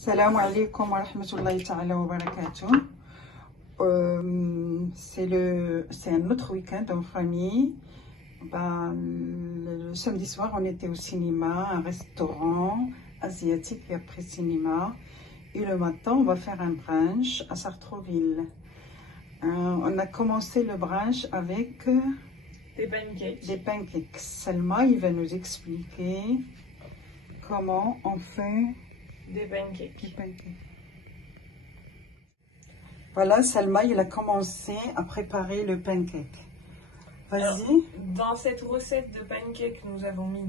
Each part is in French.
Salam alaikum wa rahmatullahi ta'ala wa barakatuh. C'est un autre week-end en famille. Le samedi soir, on était au cinéma, un restaurant asiatique et après cinéma. Et le matin, on va faire un brunch à Sartrouville. On a commencé le brunch avec des pancakes. Des pancakes. Salma, il va nous expliquer comment on fait des pancakes. Voilà, Salma, il a commencé à préparer le pancake. Vas-y. Dans cette recette de pancake, nous avons mis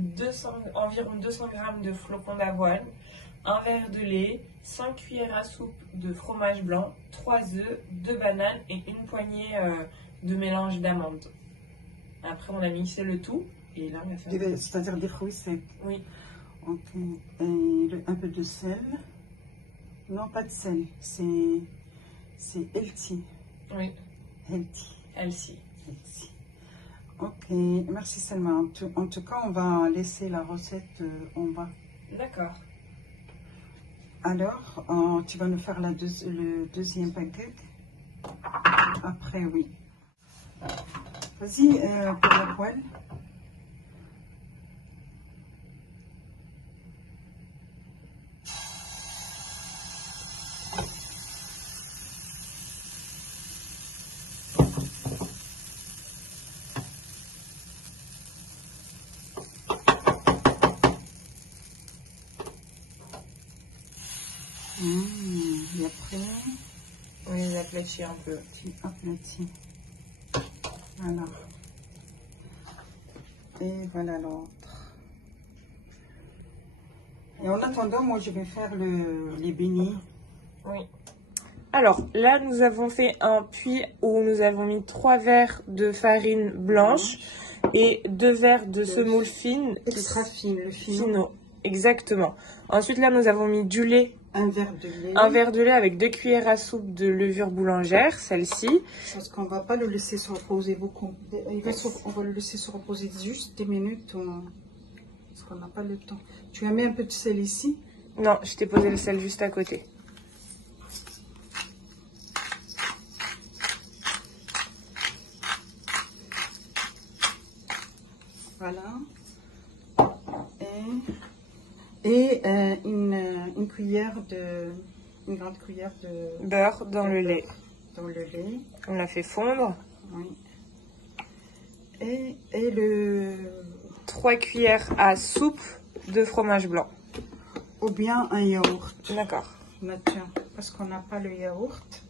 environ 200 g de flocons d'avoine, un verre de lait, 5 cuillères à soupe de fromage blanc, 3 œufs, 2 bananes et une poignée de mélange d'amandes. Après, on a mixé le tout et là, on va faire... C'est-à-dire des fruits secs. Oui. Ok. Et un peu de sel. Non, pas de sel. C'est healthy. Oui. Healthy. Ok. Merci Selma. En tout cas, on va laisser la recette en bas. D'accord. Alors, tu vas nous faire le deuxième pancake. Après, oui. Vas-y, pour la poêle. Et après, oui, l'aplatir un peu. Tu aplatis. Voilà. Et voilà l'autre. Et en attendant, moi, je vais faire les beignets. Oui. Alors, là, nous avons fait un puits où nous avons mis 3 verres de farine blanche et 2 verres de semoule fine. Extra fine, le fino. Exactement. Ensuite, là, nous avons mis du lait. Un verre de lait. Un verre de lait avec 2 cuillères à soupe de levure boulangère, celle-ci. Parce qu'on ne va pas le laisser se reposer beaucoup. On va le laisser se reposer juste 10 minutes. Parce qu'on n'a pas le temps. Tu as mis un peu de sel ici? Non, je t'ai posé le sel juste à côté. Voilà. Et une grande cuillère de beurre dans le lait. Dans le lait. On l'a fait fondre. Oui. Et 3 cuillères à soupe de fromage blanc. Ou bien un yaourt. D'accord. Nature, parce qu'on n'a pas le yaourt.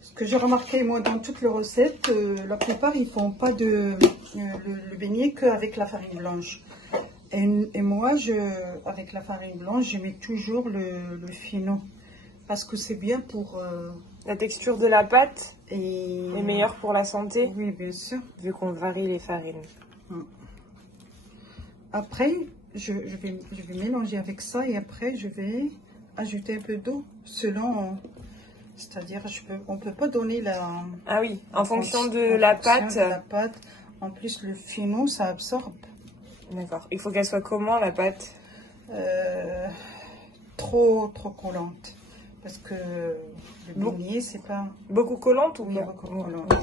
Ce que j'ai remarqué, moi, dans toutes les recettes, la plupart, ils font pas le beignet qu'avec la farine blanche. Et moi, avec la farine blanche, je mets toujours le fino. Parce que c'est bien pour... la texture de la pâte est meilleure pour la santé. Oui, bien sûr. Vu qu'on varie les farines. Après, je vais mélanger avec ça et après, je vais ajouter un peu d'eau selon... C'est-à-dire, on ne peut pas donner la... Ah oui, en fonction de la pâte. En plus, le fino, ça absorbe. D'accord. Il faut qu'elle soit comment, la pâte? Trop collante. Parce que le beignet, c'est pas... Beaucoup collante ou pas? Beaucoup collante.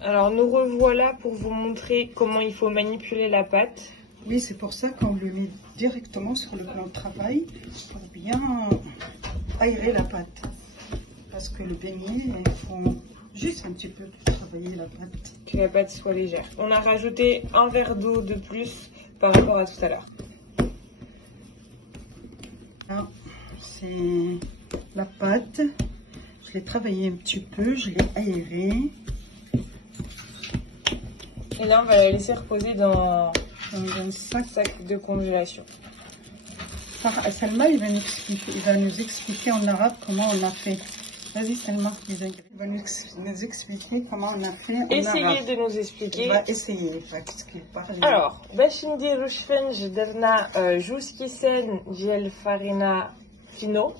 Alors, nous revoilà pour vous montrer comment il faut manipuler la pâte. Oui, c'est pour ça qu'on le met directement sur le plan de travail pour bien aérer la pâte. Parce que le beignet, il faut juste un petit peu travailler la pâte. Que la pâte soit légère. On a rajouté un verre d'eau de plus par rapport à tout à l'heure. Là, c'est la pâte. Je l'ai travaillée un petit peu, je l'ai aérée. Et là, on va la laisser reposer dans un sac de congélation. Salma, il va nous expliquer en arabe comment on a fait. Vas-y, Selma, les ingrédients. Il va nous expliquer comment on a fait. Essayez de nous expliquer. Il va essayer, parce qu'il parle. Alors, باش نديرو الشفنج درنا جوج كيسان ديال الفارينة فينو.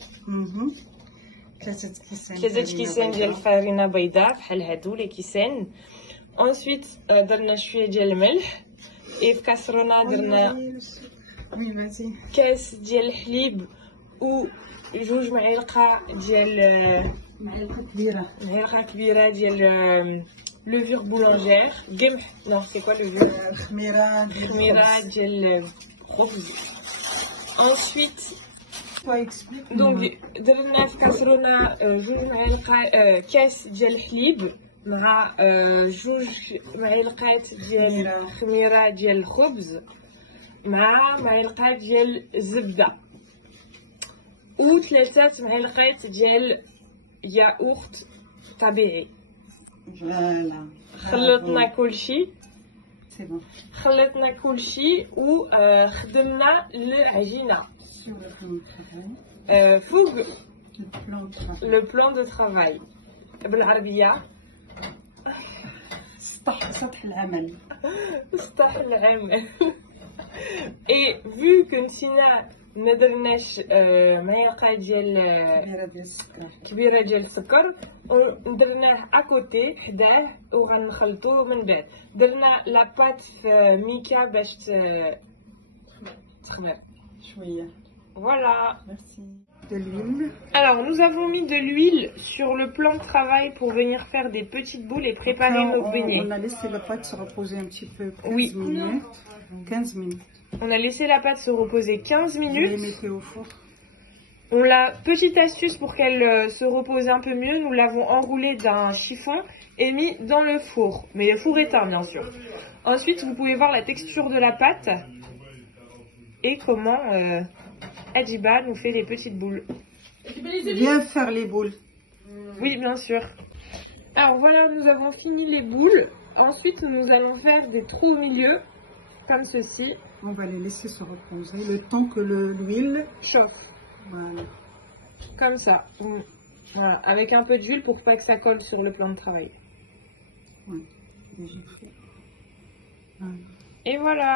3 كيسان ديال الفارينة بيضاء بحال هادو لي كيسان. ensuite درنا شوية ديال الملح. et في كاسرونة درنا كاس ديال الحليب و جوج معالق ديال معلقة كبيرة ديال levure boulangère قمح non c'est quoi levure خميرة ديال الخبز. ensuite donc درنا في كاسرونة جوج معالق كاس ديال الحليب مع جوج معلقات ديال خميرة ديال الخبز مع معلقة ديال الزبدة و 3 معلقات ديال ياغورت طبيعي. فوالا خلطنا كلشي و خدمنا العجينة فوق لو بلان دو ترافاي بالعربية سطح العمل. et vu que نسينا ما درناش معلقه ديال كبيره ديال السكر درناه اكوتي حداه وغنخلطوه من بعد. درنا لا بات في ميكا باش تخمر شويه. Voilà. Merci. De l'huile. Alors, nous avons mis de l'huile sur le plan de travail pour venir faire des petites boules et préparer nos beignets. On a laissé la pâte se reposer un petit peu. 15 minutes. On a laissé la pâte se reposer 15 minutes. Je l'ai mis au four. On l'a, petite astuce pour qu'elle se repose un peu mieux, nous l'avons enroulée d'un chiffon et mis dans le four. Mais le four éteint, bien sûr. Ensuite, vous pouvez voir la texture de la pâte et comment Adjiba nous fait les petites boules. Bien faire les boules. Oui, bien sûr. Alors voilà, nous avons fini les boules. Ensuite, nous allons faire des trous au milieu, comme ceci. On va les laisser se reposer le temps que l'huile chauffe. Voilà. Comme ça. Voilà, avec un peu d'huile pour pas que ça colle sur le plan de travail. Oui, déjà fait. Voilà. Et voilà.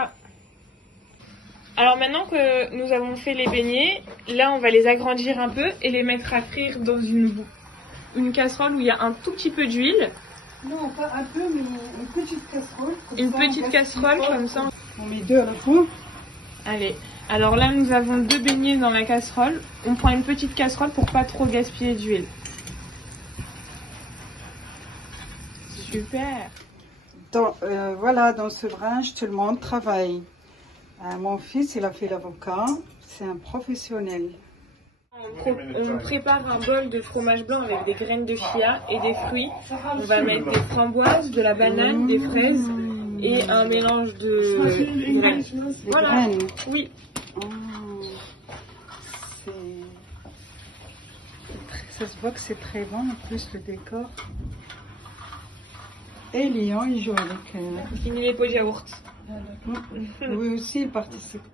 Alors maintenant que nous avons fait les beignets, là on va les agrandir un peu et les mettre à frire dans une casserole où il y a un tout petit peu d'huile. Non, pas un peu, mais une petite casserole. Une petite casserole comme ça. On met 2 à la fois. Allez, alors là nous avons 2 beignets dans la casserole. On prend une petite casserole pour pas trop gaspiller d'huile. Super. Voilà, dans ce bringe, tout le monde travaille. Mon fils, il a fait l'avocat. C'est un professionnel. On prépare un bol de fromage blanc avec des graines de chia et des fruits. On va mettre des framboises, de la banane, des fraises et un mélange de graines. Voilà. Graines. Oui. Ça se voit que c'est très bon, en plus le décor. Et Lyon, il joue avec... Fini les pots de yaourt. Lui aussi, il participe.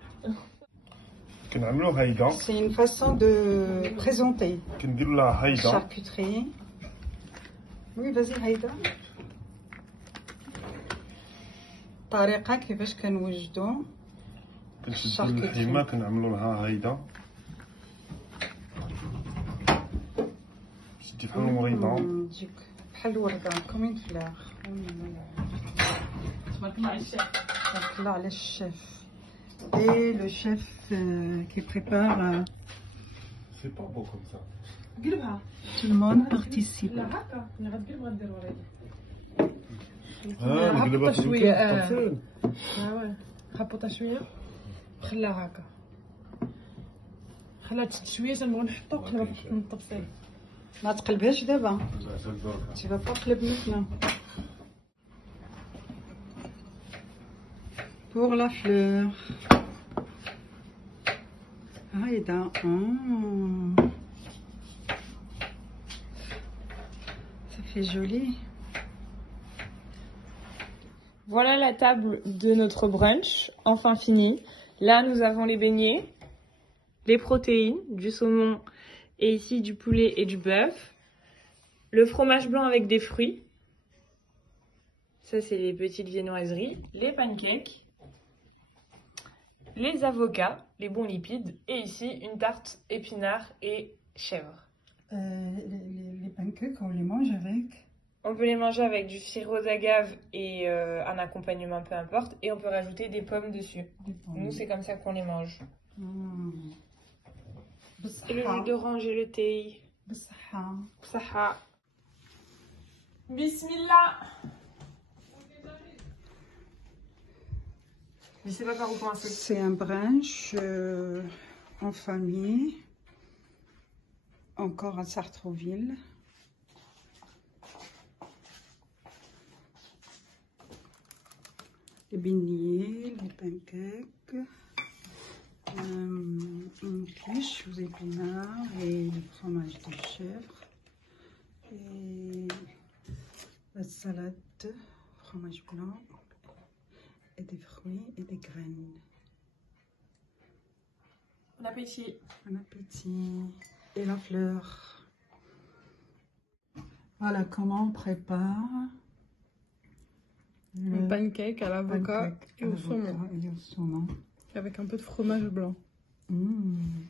كنعملو هيدا. C'est une façon de présenter. كنديرو لها هيدا. Charcuterie. Oui, vas-y هيدا. طريقة كيفاش كنوجدو. كنشدو اللحمة كنعملو لها هيدا. شدي بحال الوردة. تجيك بحال الوردة comme une fleur. تبارك الله على الشيف. تبارك الله على الشيف. Et le chef qui prépare. C'est pas beau comme ça. Tout le monde participe. نقلبها شوية. هبطها شوية خلاها هكا خلاها تشد شوية تنبغي نحطو قلبها من الطبسيل. ما تقلبهاش دابا. Tu vas pas قلب maintenant. Pour la fleur. هيدا. Ça fait joli. Voilà la table de notre brunch, enfin fini. Là, nous avons les beignets, les protéines, du saumon et ici du poulet et du bœuf. Le fromage blanc avec des fruits. Ça, c'est les petites viennoiseries. Les pancakes. Les avocats, les bons lipides. Et ici, une tarte épinards et chèvre. Les pancakes, on les mange avec? On peut les manger avec du sirop d'agave et un accompagnement, peu importe. Et on peut rajouter des pommes dessus. Nous, c'est comme ça qu'on les mange. Et le jus d'orange et le thé. Saha. Bismillah. Je sais pas par où commencer. C'est un brunch en famille, encore à Sartrouville. Les beignets, les pancakes, une quiche aux épinards et le fromage de chèvre. Et la salade, fromage blanc et des fruits et des graines. Bon appétit. Bon appétit. Et la fleur. Voilà comment on prépare Un pancake à l'avocat pancake et au saumon. et au saumon. Avec un peu de fromage blanc. Mmh.